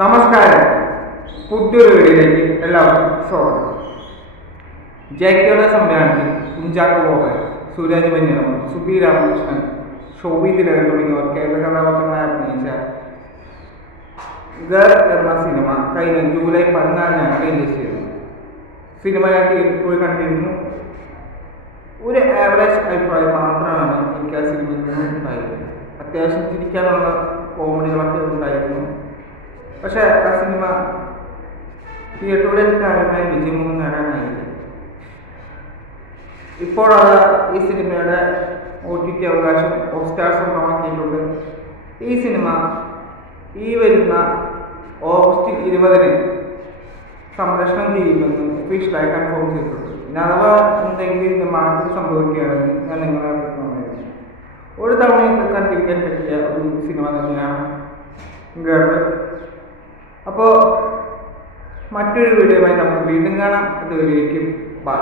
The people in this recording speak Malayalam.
നമസ്കാരം. പുതിയൊരു വീടിലേക്ക് എല്ലാവർക്കും സ്വാഗതം. ജയക്കയുടെ സംവിധാനത്തിൽ കുഞ്ചാക്കോ ബോബൻ സൂരജ് മഞ്ഞളം സുബി രാമകൃഷ്ണൻ ഷോബി തിലകൻ തുടങ്ങിയവർ കേരള കഥാപാത്രങ്ങളായി അഭിനയിച്ച ഗർ എന്ന സിനിമ കഴിഞ്ഞ ജൂലൈ പതിനാലിനാണ് റിലീസ് ചെയ്തത്. സിനിമ ഞാൻ പോയി കണ്ടിരുന്നു. ഒരു ആവറേജ് അഭിപ്രായം മാത്രമാണ് എനിക്ക് ആ സിനിമയിൽ നിന്നും ഉണ്ടായിരുന്നത് അത്യാവശ്യം ചിരിക്കാനുള്ള കോമഡികളൊക്കെ ഉണ്ടായിരുന്നു. പക്ഷേ ആ സിനിമ തിയേറ്ററുകളിൽ കാര്യമായി വിജയമൊന്നും നേടാനായില്ല ഇപ്പോൾ അത് ഈ സിനിമയുടെ ഒ ടി ടി അവകാശം ഹോട്ട്സ്റ്റാർ സ്വന്തമാക്കിയിട്ടുണ്ട് ഈ സിനിമ ഈ വരുന്ന ഓഗസ്റ്റ് ഇരുപതിന് സംരക്ഷണം ചെയ്യുമെന്ന് ഒഫീഷ്യലായി കൺഫേം ചെയ്തിട്ടുണ്ട്. ഇനി അഥവാ എന്തെങ്കിലും മാറ്റം സംഭവിക്കുകയാണെങ്കിൽ ഞാൻ നിങ്ങളെ അറിയിക്കുന്നതായിരിക്കും. ഒരു തവണയൊക്കെ കണ്ടിരിക്കാൻ പറ്റിയ ഒരു സിനിമ തന്നെയാണ് ഗർവ് അപ്പോൾ മറ്റൊരു വീഡിയോയുമായി നമുക്ക് വീണ്ടും കാണാം. അതുവരേക്കും ബൈ